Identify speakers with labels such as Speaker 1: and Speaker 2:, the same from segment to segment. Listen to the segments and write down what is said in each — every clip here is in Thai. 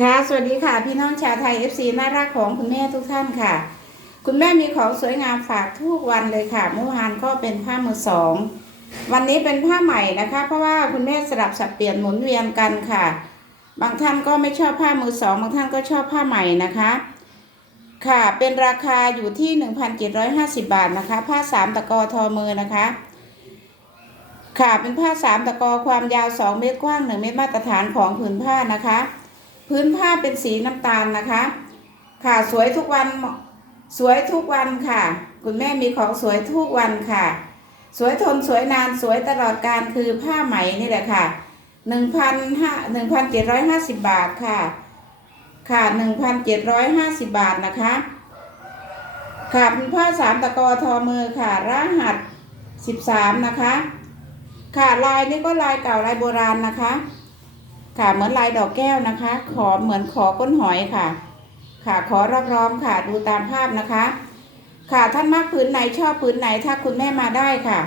Speaker 1: ค่ะ สวัสดีค่ะ พี่น้องชาวไทย FC น่ารักของคุณแม่ทุกท่านค่ะ คุณแม่มีของสวยงามฝากทุกวันเลยค่ะ เมื่อวานก็เป็นผ้ามือสอง วันนี้เป็นผ้าใหม่นะคะ เพราะว่าคุณแม่สลับสับเปลี่ยนหมุนเวียนกันค่ะ บางท่านก็ไม่ชอบผ้ามือสอง บางท่านก็ชอบผ้าใหม่นะคะ ค่ะ เป็นราคาอยู่ที่ 1,750 บาทนะคะ ผ้าสามตะกอทอมือนะคะค่ะ เป็นผ้าสามตะกอความยาว 2 เมตรกว้าง 1 เมตรมาตรฐานของผืนผ้านะคะ พื้นผ้าเป็นสีน้ำตาลนะคะ ค่ะสวยทุกวันสวยทุกวันค่ะ คุณแม่มีของสวยทุกวันค่ะ สวยทนสวยนานสวยตลอดการคือผ้าไหมนี่แหละค่ะหนึ่งพันห้าหนึ่งพันเจ็ดร้อยห้าสิบบาทค่ะ ค่ะหนึ่งพันเจ็ดร้อยห้าสิบบาทนะคะค่ะเป็นผ้าสามตะกอทอมือค่ะ รหัสสิบสามนะคะ ค่ะลายนี่ก็ลายเก่าลายโบราณนะคะ ค่ะเหมือนลายดอกแก้วนะคะ ขอเหมือนขอก้นหอยค่ะ ค่ะขอรับรอมค่ะดูตามภาพนะคะ ค่ะท่านมากผืนไหนชอบผืนไหนถ้าคุณแม่มาได้ค่ะ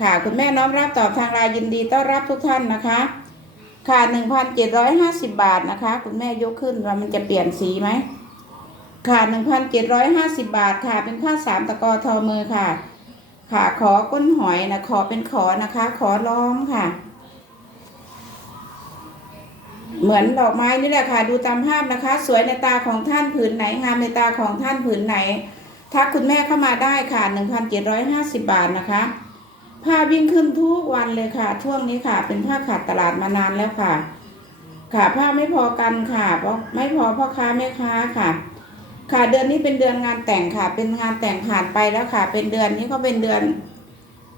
Speaker 1: ค่ะคุณแม่น้อมรับตอบทางลน์ยินดีต้อนรับทุกท่านนะคะ ค่ะหนึ่งพันเจ็ดร้อยห้าสิบบาทนะคะ คุณแม่ยกขึ้นว่ามันจะเปลี่ยนสีไหมค่ะหนึ่งพันเจ็ดร้อยห้าสิบบาทค่ะ เป็นผ้าสามตะกอทอมือค่ะ ค่ะขอก้นหอยนะขอเป็นขอนะคะ ขอร้องค่ะ เหมือนดอกไม้นี่แหละค่ะ ดูตามภาพนะคะ สวยในตาของท่านผืนไหนงามในตาของท่านผืนไหนทักคุณแม่เข้ามาได้ค่ะ 1,750 บาทนะคะ ผ้าวิ่งขึ้นทุกวันเลยค่ะ ช่วงนี้ค่ะ เป็นผ้าขาดตลาดมานานแล้วค่ะ ค่ะผ้าไม่พอกันค่ะเพราะไม่พอพ่อค้าแม่ค้าค่ะ ค่ะเดือนนี้เป็นเดือนงานแต่งค่ะ เป็นงานแต่งผ่านไปแล้วค่ะ เป็นเดือนนี้ก็เป็นเดือน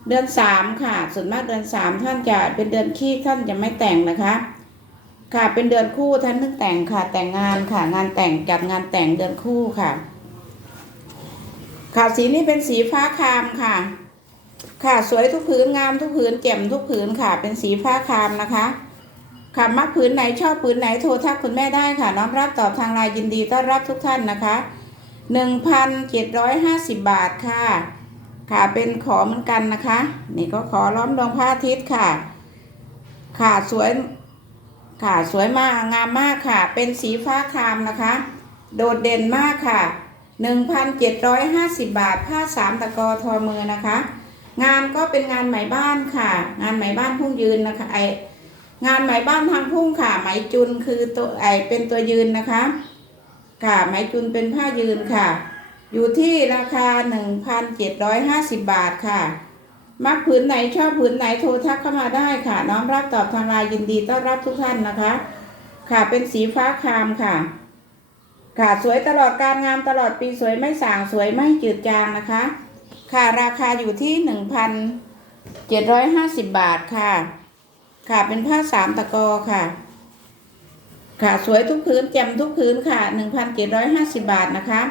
Speaker 1: เดือนสามค่ะ ส่วนมากเดือนสามท่านจะเป็นเดือนขี้ท่านจะไม่แต่งนะคะ ค่ะเป็นเดือนคู่ท่านนึกแต่งค่ะ แต่งงานค่ะ งานแต่งจัดงานแต่งเดือนคู่ค่ะ ค่ะสีนี้เป็นสีฟ้าครามค่ะ ค่ะสวยทุกผืนงามทุกผืนแจ่มทุกผืนค่ะ เป็นสีฟ้าครามนะคะค่ะมักผืนไหนชอบผืนไหนโทรทักคุณแม่ได้ค่ะ น้อมรับตอบทางไลน์ยินดีต้อนรับทุกท่านนะคะหนึ่งพันเจ็ดร้อยห้าสิบบาทค่ะ ค่ะเป็นขอเหมือนกันนะคะ นี่ก็ขอล้อมดวงพระอาทิตย์ค่ะ ค่ะสวย ค่ะสวยมากงามมากค่ะ เป็นสีฟ้าครามนะคะ โดดเด่นมากค่ะ 1,750 บาท ผ้าสามตะกอทอมือนะคะ งานก็เป็นงานไหมบ้านค่ะ งานไหมบ้านพุ่งยืนนะคะไองานไหมบ้านทางพุ่งค่ะ ไหมจุนคือตัวไอเป็นตัวยืนนะคะ ค่ะไหมจุนเป็นผ้ายืนค่ะ อยู่ที่ราคา 1,750 บาทค่ะ มักผืนไหนชอบผืนไหนโทรทักเข้ามาได้ค่ะ น้อมรับตอบทางไลน์ยินดีต้อนรับทุกท่านนะคะ ค่ะเป็นสีฟ้าครามค่ะ ค่ะสวยตลอดการงามตลอดปีสวยไม่สางสวยไม่จืดจางนะคะ ค่ะราคาอยู่ที่หนึ่งพันเจ็ดร้อยห้าสิบบาทค่ะ ค่ะเป็นผ้าสามตะกอค่ะ ค่ะสวยทุกพื้นแจ่มทุกพื้นค่ะหนึ่งพันเจ็ดร้อยห้าสิบบาทนะคะ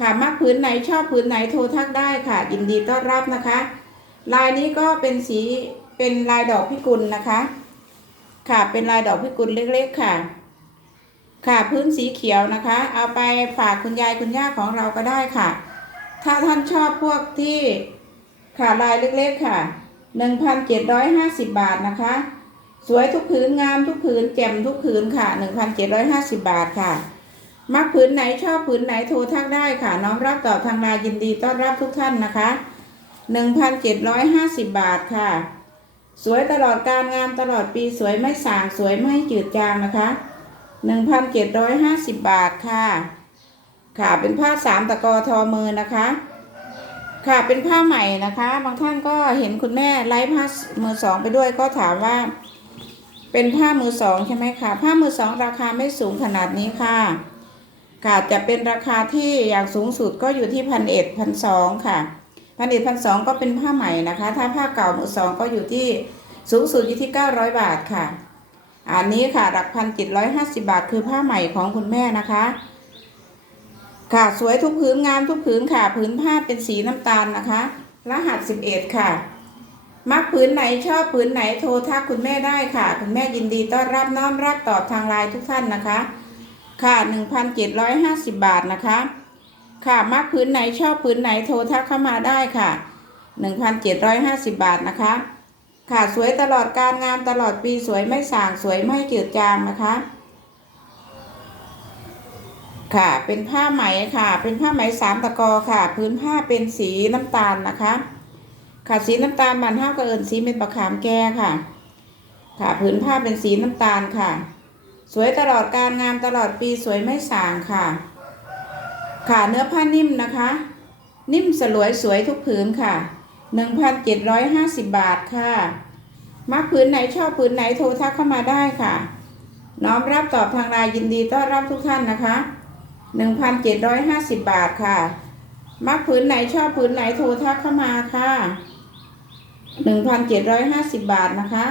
Speaker 1: ค่ะมักพื้นไหนชอบพื้นไหนโทรทักได้ค่ะยินดีต้อนรับนะคะ ลายนี้ก็เป็นสีเป็นลายดอกพิกุลนะคะ ค่ะเป็นลายดอกพิกุลเล็กๆค่ะ ค่ะพื้นสีเขียวนะคะ เอาไปฝากคุณยายคุณย่าของเราก็ได้ค่ะ ถ้าท่านชอบพวกที่ค่ะลายเล็กๆค่ะหนึ่งพันเจ็ดร้อยห้าสิบบาทนะคะ สวยทุกผืนงามทุกผืนแจ่มทุกผืนค่ะหนึ่งพันเจ็ดร้อยห้าสิบบาทค่ะ มักผืนไหนชอบผืนไหนโทรทักได้ค่ะ น้อมรับตอบทางไลน์ยินดีต้อนรับทุกท่านนะคะ หนึ่งพันเจ็ดร้อยห้าสิบบาทค่ะ สวยตลอดการงานตลอดปีสวยไม่สางสวยไม่จืดจางนะคะหนึ่งพันเจ็ดร้อยห้าสิบบาทค่ะ ค่ะเป็นผ้าสามตะกอทอมือนะคะ ค่ะเป็นผ้าใหม่นะคะ บางท่านก็เห็นคุณแม่ไลฟ์ผ้ามือสองไปด้วยก็ถามว่า เป็นผ้ามือสองใช่ไหมคะผ้ามือสองราคาไม่สูงขนาดนี้ค่ะค่ะจะเป็นราคาที่อย่างสูงสุดก็อยู่ที่พันเอ็ดพันสองค่ะ พันเอ็ดพันสองก็เป็นผ้าใหม่นะคะ ถ้าผ้าเก่ามือสองก็อยู่ที่สูงสุดอยู่ที่เก้าร้อยบาทค่ะ อันนี้ค่ะหลักพันเจ็ดร้อยห้าสิบาท คือผ้าใหม่ของคุณแม่นะคะ ค่ะสวยทุกผืนงามทุกผืนค่ะผืนผ้าเป็นสีน้ำตาลนะคะ รหัสสิบเอ็ดค่ะ มักผืนไหนชอบผืนไหนโทรทักคุณแม่ได้ค่ะ คุณแม่ยินดีต้อนรับน้อมรับตอบทางไลน์ทุกท่านนะคะ ค่ะหนึ่งพันเจ็ดร้อยห้าสิบบาทนะคะ ค่ะมักผืนไหนชอบผืนไหนโทรทักเข้ามาได้ค่ะ 1,750 บาทนะคะ ค่ะสวยตลอดการงานตลอดปีสวยไม่ส่างสวยไม่จืดจางนะคะ ค่ะเป็นผ้าไหมค่ะ เป็นผ้าไหมสามตะกอค่ะ พื้นผ้าเป็นสีน้ำตาลนะคะ ค่ะสีน้ำตาลบานเท่ากับเอิญสีเม็ดประขามแก้ค่ะ ค่ะผืนผ้าเป็นสีน้ำตาลค่ะ สวยตลอดการงามตลอดปีสวยไม่สางค่ะ ค่ะเนื้อผ้านิ่มนะคะ นิ่มสลวยสวยทุกผืนค่ะ 1,750 บาทค่ะ มักผืนไหนชอบผืนไหนโทรทักเข้ามาได้ค่ะ น้อมรับตอบทางไลน์ยินดีต้อนรับทุกท่านนะคะ 1,750 บาทค่ะ มักผืนไหนชอบผืนไหนโทรทักเข้ามาค่ะ 1,750 บาทนะคะ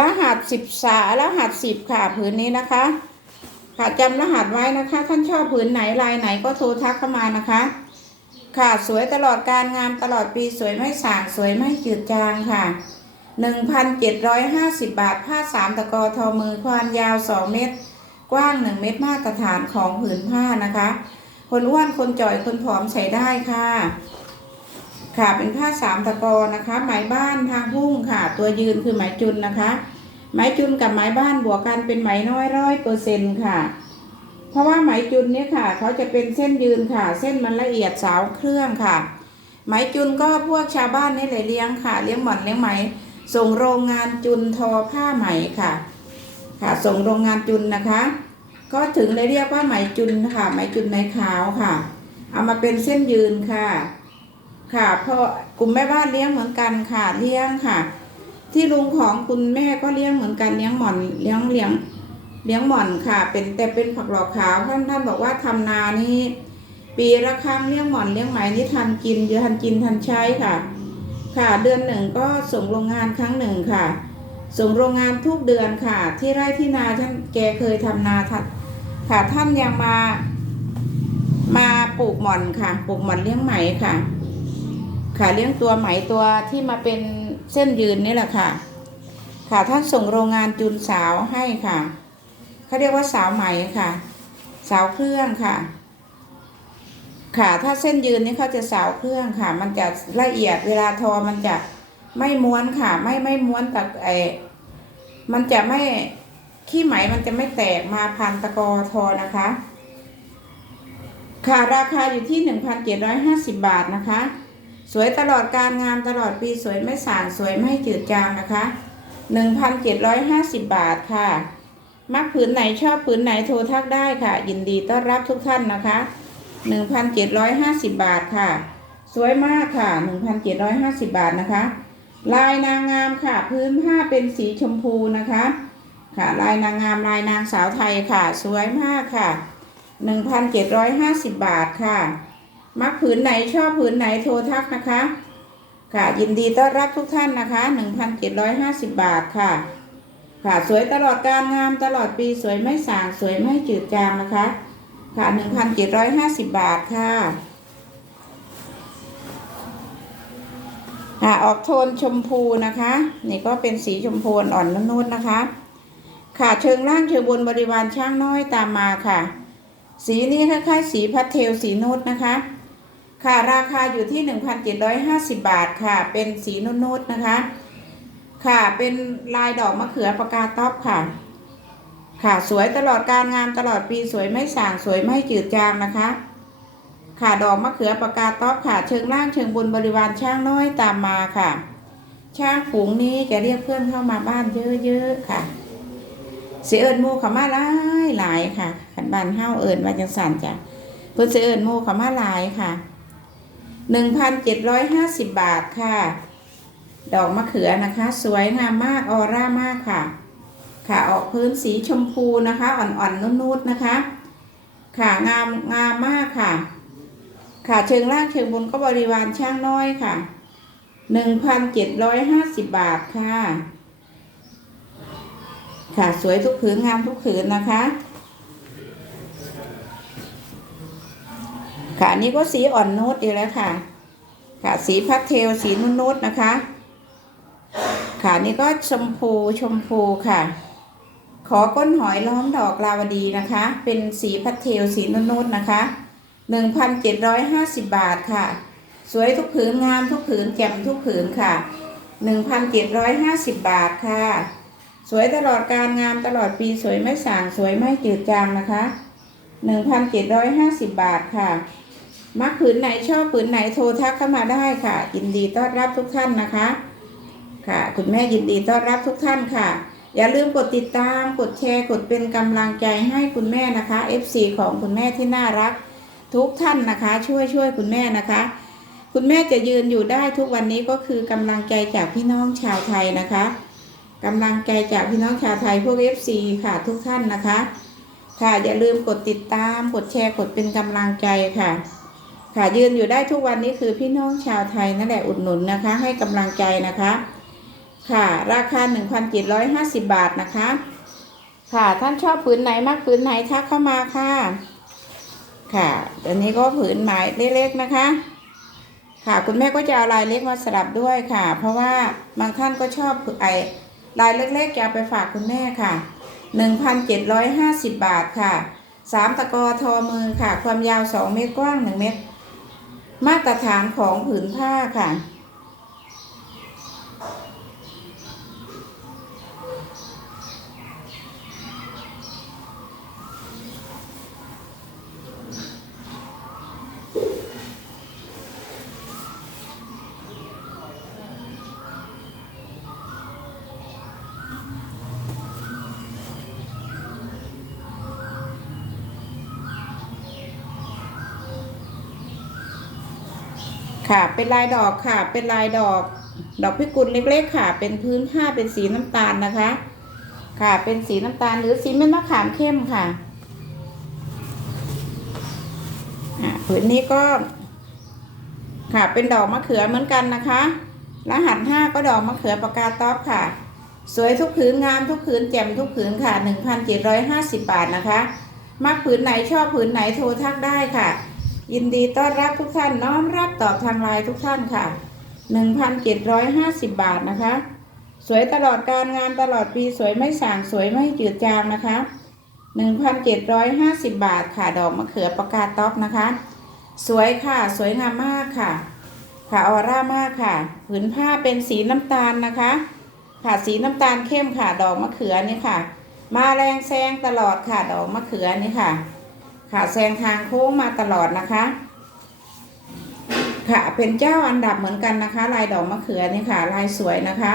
Speaker 1: รหัสสิบสารหัสสิบค่ะผืนนี้นะคะ ค่ะจำรหัสไว้นะคะ ท่านชอบผืนไหนลายไหนก็โทรทักเข้ามานะคะ ค่ะสวยตลอดการงามตลอดปีสวยไม่สางสวยไม่จืดจางค่ะ1,750บาท ผ้าสามตะกอทอมือความยาว2เมตร กว้าง1เมตรมาตรฐานของผืนผ้านะคะ คนอ้วนคนจ่อยคนผอมใส่ได้ค่ะ ค่ะเป็นผ้าสามตะกอนะคะ ไหมบ้านทางพุ่งค่ะ ตัวยืนคือไหมจุนนะคะ ไหมจุนกับไหมบ้านบวกกันเป็นไหมน้อยร้อยเปอร์เซ็นต์ค่ะ เพราะว่าไหมจุนเนี่ยค่ะเขาจะเป็นเส้นยืนค่ะ เส้นมันละเอียดสาวเครื่องค่ะ ไหมจุนก็พวกชาวบ้านนี่เลยเลี้ยงค่ะ เลี้ยงหมอนเลี้ยงไหม ส่งโรงงานจุนทอผ้าไหมค่ะ ค่ะส่งโรงงานจุนนะคะ ก็ถึงเลยเรียกว่าไหมจุนค่ะ ไหมจุนไหมขาวค่ะ เอามาเป็นเส้นยืนค่ะ ค่ะเพราะกลุ่มแม่บ้านเลี้ยงเหมือนกันค่ะเลี้ยงค่ะ ที่ลุงของคุณแม่ก็เลี้ยงเหมือนกันเลี้ยงหม่อนเลี้ยงเลี้ยงเลี้ยงหม่อนค่ะ เป็นแต่เป็นผักหลอกขาวท่านท่านบอกว่าทำนานี่ปีละครั้งเลี้ยงหม่อนเลี้ยงไหมนี่ทันกินทันกินทันใช้ค่ะ ค่ะเดือนหนึ่งก็ส่งโรงงานครั้งหนึ่งค่ะ ส่งโรงงานทุกเดือนค่ะ ที่ไร่ที่นาท่านแกเคยทำนาท่านค่ะท่านยังมา มาปลูกหม่อนค่ะปลูกหม่อนเลี้ยงไหมค่ะ ค่ะเลี้ยงตัวไหมตัวที่มาเป็นเส้นยืนนี่แหละค่ะ ค่ะท่านส่งโรงงานจูนสาวให้ค่ะเขาเรียกว่าสาวไหมค่ะ สาวเครื่องค่ะ ค่ะถ้าเส้นยืนนี่เขาจะสาวเครื่องค่ะ มันจะละเอียดเวลาทอมันจะไม่ม้วนค่ะ ไม่ไม่ม้วนแต่ไอมันจะไม่ขี้ไหมมันจะไม่แตกมาพันตะกอทอนะคะ ค่ะราคาอยู่ที่1,750บาทนะคะ สวยตลอดการงามตลอดปีสวยไม่สางสวยไม่จืดจางนะคะ1,750 บาทค่ะ มักผืนไหนชอบผืนไหนโทรทักได้ค่ะ ยินดีต้อนรับทุกท่านนะคะ 1,750 บาทค่ะ สวยมากค่ะ 1,750 บาทนะคะ ลายนางงามค่ะ พื้นผ้าเป็นสีชมพูนะคะ ค่ะลายนางงามลายนางสาวไทยค่ะ สวยมากค่ะ 1,750 บาทค่ะ มักผืนไหนชอบผืนไหนโทรทักนะคะ ค่ะยินดีต้อนรับทุกท่านนะคะ1,750 บาทค่ะ ค่ะสวยตลอดการงามตลอดปีสวยไม่สางสวยไม่จืดจางนะคะ ค่ะ1,750 บาทค่ะค่ะออกโทนชมพูนะคะ นี่ก็เป็นสีชมพูอ่อนนุ่นๆนะคะ ค่ะเชิงล่างเชิงบนบริวารช่างน้อยตามมาค่ะ สีนี้คล้ายๆสีพัทเทลสีนูดนะคะ ค่ะราคาอยู่ที่ 1,750 บาทค่ะ เป็นสีนูดๆนะคะ ค่ะเป็นลายดอกมะเขือปากกาต๊อบค่ะ ค่ะสวยตลอดการงานตลอดปีสวยไม่ส่างสวยไม่จืดจางนะคะ ค่ะดอกมะเขือปากกาต๊อบค่ะเชิงล่างเชิงบนบริวารช่างน้อยตามมาค่ะ ช่างฝูงนี้จะเรียกเพื่อนเข้ามาบ้านเยอะๆค่ะเสียเอิญหมูขามาหลายหลายค่ะขันบานเฮาเอิญว่าจังสันจ้ะเพื่อเสียเอิญหมูขามาหลายค่ะ หนึ่งพันเจ็ดร้อยห้าสิบบาทค่ะ ดอกมะเขือนะคะ สวยงามมากออร่ามากค่ะ ค่ะออกพื้นสีชมพูนะคะ อ่อนๆนุ่นๆนะคะ ค่ะงามงามมากค่ะ ค่ะเชิงล่างเชิงบนก็บริวารช่างน้อยค่ะหนึ่งพันเจ็ดร้อยห้าสิบบาทค่ะ ค่ะสวยทุกผืนงามทุกผืนนะคะ ค่ะอันนี้ก็สีอ่อนนูดอยู่แล้วค่ะ ค่ะสีพัสเทลสีนุ่นนูดนะคะ ค่ะนี่ก็ชมพูชมพูค่ะ ขอก้นหอยล้อมดอกลาวดีนะคะ เป็นสีพัสเทลสีนุ่นนูดนะคะหนึ่งพันเจ็ดร้อยห้าสิบบาทค่ะ สวยทุกผืนงามทุกผืนแจ่มทุกผืนค่ะหนึ่งพันเจ็ดร้อยห้าสิบบาทค่ะ สวยตลอดการงามตลอดปีสวยไม่สางสวยไม่จืดจางนะคะหนึ่งพันเจ็ดร้อยห้าสิบบาทค่ะ มักผืนไหนชอบผืนไหนโทรทักเข้ามาได้ค่ะ ยินดีต้อนรับทุกท่านนะคะ ค่ะ คุณแม่ยินดีต้อนรับทุกท่านค่ะ อย่าลืมกดติดตาม กดแชร์ กดเป็นกำลังใจให้คุณแม่นะคะ FC ของคุณแม่ที่น่ารัก ทุกท่านนะคะ ช่วยช่วยคุณแม่นะคะ คุณแม่จะยืนอยู่ได้ทุกวันนี้ก็คือกำลังใจจากพี่น้องชาวไทยนะคะกำลังใจจากพี่น้องชาวไทยพวก FC ค่ะทุกท่านนะคะ ค่ะอย่าลืมกดติดตาม กดแชร์ กดเป็นกำลังใจค่ะ ค่ะยืนอยู่ได้ทุกวันนี้คือพี่น้องชาวไทยนั่นแหละอุดหนุนนะคะ ให้กำลังใจนะคะ ค่ะ ราคา 1,750 บาทนะคะ ค่ะท่านชอบผืนไหนมากผืนไหนทักเข้ามาค่ะ ค่ะอันนี้ก็ผืนหมายเล็กๆนะคะ ค่ะคุณแม่ก็จะเอาลายเล็กมาสลับด้วยค่ะ เพราะว่าบางท่านก็ชอบไอลายเล็กๆจะเอาไปฝากคุณแม่ค่ะ 1,750 บาทค่ะสามตะกอทอมือค่ะ ความยาว 2 เมตรกว้าง 1 เมตร มาตรฐานของผืนผ้าค่ะ ค่ะ เป็นลายดอกค่ะ เป็นลายดอก ดอกพิกุลเล็กๆค่ะ เป็นพื้นผ้าเป็นสีน้ำตาลนะคะ ค่ะ เป็นสีน้ำตาลหรือสีเม็ดมะขามเข้มค่ะอ่าผืนนี้ก็ค่ะ เป็นดอกมะเขือเหมือนกันนะคะ รหัสห้าก็ดอกมะเขือปากกาต๊อบค่ะ สวยทุกผืนงามทุกผืนแจ่มทุกผืนค่ะ1,750บาทนะคะ มักผืนไหนชอบผืนไหนโทรทักได้ค่ะ ยินดีต้อนรับทุกท่านน้อมรับตอบทางไลน์ทุกท่านค่ะ 1,750 บาทนะคะ สวยตลอดการงานตลอดปีสวยไม่ส่างสวยไม่จืดจางนะคะ 1,750 บาทค่ะดอกมะเขือประกาศต๊อกนะคะ สวยค่ะสวยงามมากค่ะ ค่ะออร่ามากค่ะ ผืนผ้าเป็นสีน้ำตาลนะคะ ค่ะสีน้ำตาลเข้มค่ะดอกมะเขือนี่ค่ะ มาแรงแซงตลอดค่ะดอกมะเขือนี่ค่ะ ค่ะแซงทางโค้งมาตลอดนะคะ ค่ะเป็นเจ้าอันดับเหมือนกันนะคะ ลายดอกมะเขือนี่ค่ะ ลายสวยนะคะ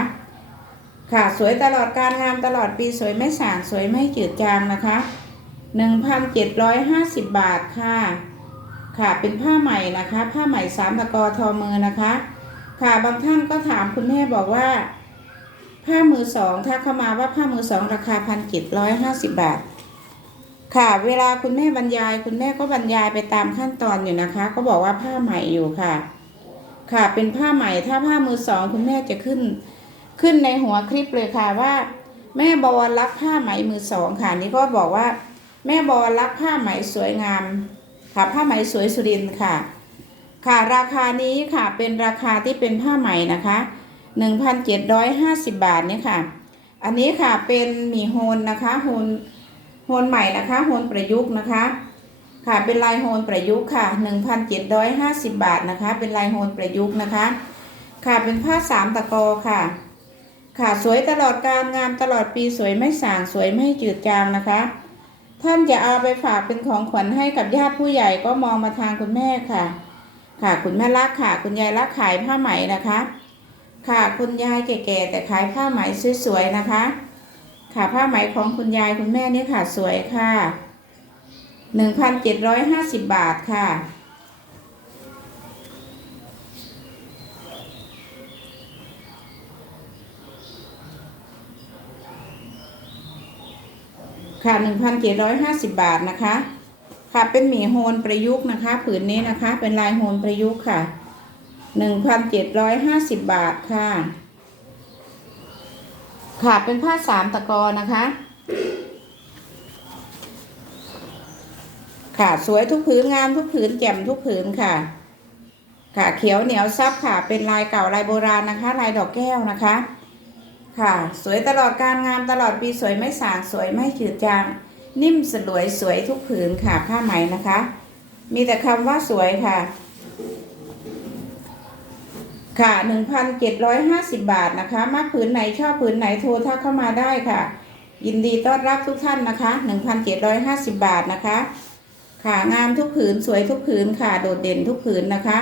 Speaker 1: ค่ะสวยตลอดการงามตลอดปีสวยไม่สางสวยไม่จืดจางนะคะ 1,750 บาทค่ะ ค่ะเป็นผ้าใหม่นะคะ ผ้าใหม่สามตะกอทอมือนะคะ ค่ะบางท่านก็ถามคุณแม่บอกว่า ผ้ามือสองถ้าเข้ามาว่าผ้ามือสองราคาพันเจ็ดร้อยห้าสิบบาท ค่ะ เวลาคุณแม่บรรยาย คุณแม่ก็บรรยายไปตามขั้นตอนอยู่นะคะ ก็บอกว่าผ้าใหม่อยู่ค่ะ ค่ะเป็นผ้าใหม่ถ้าผ้ามือสองคุณแม่จะขึ้น ขึ้นในหัวคลิปเลยค่ะว่า แม่บอลรักผ้าไหมมือสองค่ะนี่ก็บอกว่า แม่บอลรักผ้าไหมสวยงาม ค่ะผ้าไหมสวยสุรินค่ะ ค่ะราคานี้ค่ะเป็นราคาที่เป็นผ้าไหมนะคะ1,750บาทเนี่ยค่ะ อันนี้ค่ะเป็นหมี่โฮนนะคะโฮน ฮนใหม่นะคะโฮนประยุกต์นะคะ ค่ะเป็นลายโฮนประยุกต์ค่ะ 1,750 บาทนะคะ เป็นลายโฮนประยุกต์นะคะ ค่ะเป็นผ้าสามตะกอค่ะ ค่ะสวยตลอดการงามตลอดปีสวยไม่สางสวยไม่จืดจางนะคะ ท่านจะเอาไปฝากเป็นของขวัญให้กับญาติผู้ใหญ่ก็มองมาทางคุณแม่ค่ะ ค่ะคุณแม่รักค่ะ คุณยายรักขายผ้าไหมนะคะ ค่ะคุณยายแก่ๆแต่ขายผ้าไหมสวยๆนะคะ ค่ะผ้าไหมของคุณยายคุณแม่เนี่ยค่ะสวยค่ะหนึ่งพันเจ็ดร้อยห้าสิบบาทค่ะ ค่ะหนึ่งพันเจ็ดร้อยห้าสิบบาทนะคะ ค่ะเป็นหมี่โฮนประยุกต์นะคะผืนนี้นะคะเป็นลายโฮนประยุกต์ค่ะหนึ่งพันเจ็ดร้อยห้าสิบบาทค่ะ ค่ะเป็นผ้าสามตะกอนะคะ ค่ะสวยทุกผืนงามทุกผืนแจ่มทุกผืนค่ะ ค่ะเขียวเหนียวซับค่ะ เป็นลายเก่าลายโบราณนะคะ ลายดอกแก้วนะคะ ค่ะสวยตลอดการงามตลอดปีสวยไม่สางสวยไม่จืดจาง นิ่มสลวยสวยทุกผืนค่ะผ้าไหมนะคะ มีแต่คำว่าสวยค่ะ ค่ะหนึ่งพันเจ็ดร้อยห้าสิบบาทนะคะมากผืนไหนชอบผืนไหนโทรทักเข้ามาได้ค่ะ ยินดีต้อนรับทุกท่านนะคะหนึ่งพันเจ็ดร้อยห้าสิบบาทนะคะ ค่ะงามทุกผืนสวยทุกผืนค่ะ โดดเด่นทุกผืนนะคะ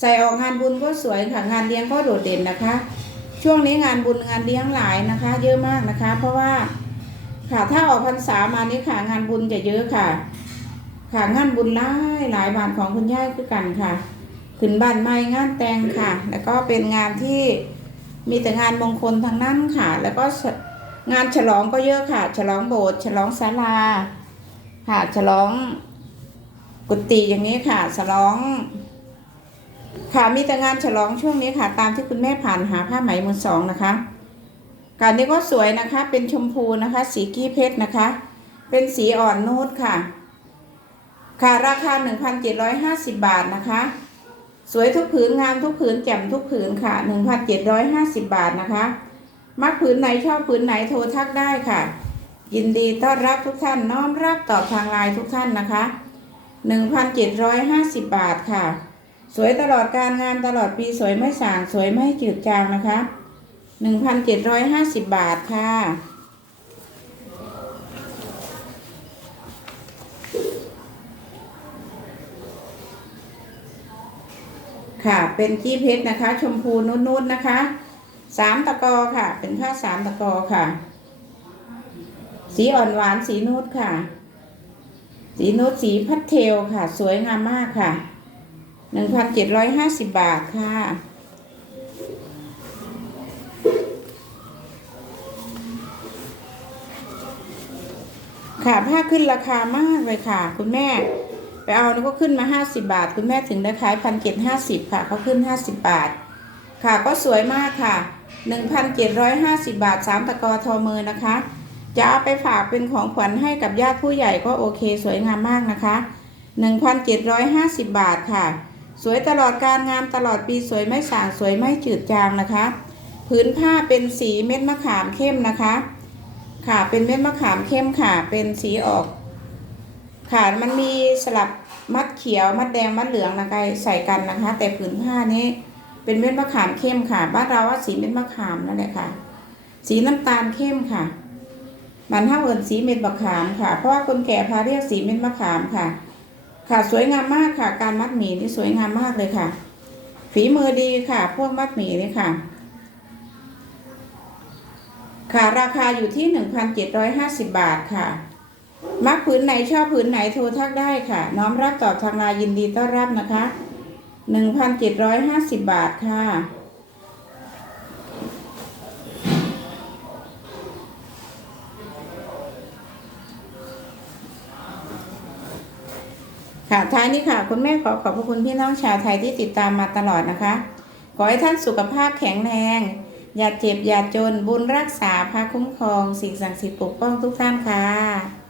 Speaker 1: ใส่ออกงานบุญก็สวยค่ะงานเลี้ยงก็โดดเด่นนะคะ ช่วงนี้งานบุญงานเลี้ยงหลายนะคะ เยอะมากนะคะ เพราะว่าค่ะถ้าออกพรรษามานี่ค่ะงานบุญจะเยอะค่ะ ค่ะงานบุญหลายหลายบานของคุณย่าคือกันค่ะ ขึ้นบ้านใหม่งานแต่งค่ะ แล้วก็เป็นงานที่มีแต่งานมงคลทั้งนั้นค่ะ แล้วก็งานฉลองก็เยอะค่ะ ฉลองโบสถ์ฉลองศาลาค่ะฉลองกุฏิอย่างนี้ค่ะ ฉลอง ค่ะมีแต่งานฉลองช่วงนี้ค่ะ ตามที่คุณแม่ผ่านหาผ้าไหมมือสองนะคะการนี้ก็สวยนะคะ เป็นชมพูนะคะ สีกี้เพชรนะคะ เป็นสีอ่อนนูดค่ะ ค่ะราคา 1,750 บาทนะคะ สวยทุกผืนงามทุกผืนแจ่มทุกผืนค่ะ 1,750 บาทนะคะ มักผืนไหนชอบผืนไหนโทรทักได้ค่ะ ยินดีต้อนรับทุกท่านน้อมรับตอบทางไลน์ทุกท่านนะคะ 1,750 บาทค่ะ สวยตลอดการงานตลอดปีสวยไม่สางสวยไม่จืดจางนะคะ 1,750 บาทค่ะ ค่ะ เป็นจี้เพชรนะคะ ชมพูนุ่นๆนะคะสามตะกอค่ะ เป็นผ้าสามตะกอค่ะ สีอ่อนหวานสีนูดค่ะ สีนูดสีพัดเทลค่ะ สวยงามมากค่ะหนึ่งพันเจ็ดร้อยห้าสิบบาทค่ะ ค่ะผ้าขึ้นราคามากเลยค่ะ คุณแม่ ไปเอาแล้วก็ขึ้นมาห้าสิบาท คุณแม่ถึงได้ขายพันเจ็ดห้าสิบค่ะเขาขึ้นห้าสิบบาท ค่ะก็สวยมากค่ะหนึ่งพันเจ็ดร้อยห้าสิบาทสามตะกอทอมือนะคะ จะเอาไปฝากเป็นของขวัญให้กับญาติผู้ใหญ่ก็โอเคสวยงามมากนะคะหนึ่งพันเจ็ดร้อยห้าสิบบาทค่ะ สวยตลอดการงามตลอดปีสวยไม่สางสวยไม่จืดจางนะคะผืนผ้าเป็นสีเม็ดมะขามเข้มนะคะ ค่ะเป็นเม็ดมะขามเข้มค่ะ เป็นสีออก ค่ะมันมีสลับมัดเขียวมัดแดงมัดเหลืองนะคะใส่กันนะคะ แต่ผืนผ้านี้เป็นเม็ดมะขามเข้มค่ะ บ้านเราว่าสีเม็ดมะขามนั่นแหละค่ะ สีน้ำตาลเข้มค่ะ มันห้าเอินสีเม็ดมะขามค่ะ เพราะว่าคนแก่พาเรียกสีเม็ดมะขามค่ะ ค่ะสวยงามมากค่ะ การมัดหมี่นี่สวยงามมากเลยค่ะ ฝีมือดีค่ะ พวกมัดหมี่นี่ค่ะ ค่ะราคาอยู่ที่1,750บาทค่ะ มักผืนไหนชอบผืนไหนโทรทักได้ค่ะ น้อมรับตอบทางไลน์ยินดีต้อนรับนะคะ1,750บาทค่ะค่ะท้ายนี้ค่ะ คุณแม่ขอขอบพระคุณพี่น้องชาวไทยที่ติดตามมาตลอดนะคะ ขอให้ท่านสุขภาพแข็งแรง อย่าเจ็บอย่าจนบุญรักษาพาคุ้มครอง สิ่งศักดิ์สิทธิ์ปกป้องทุกท่านค่ะ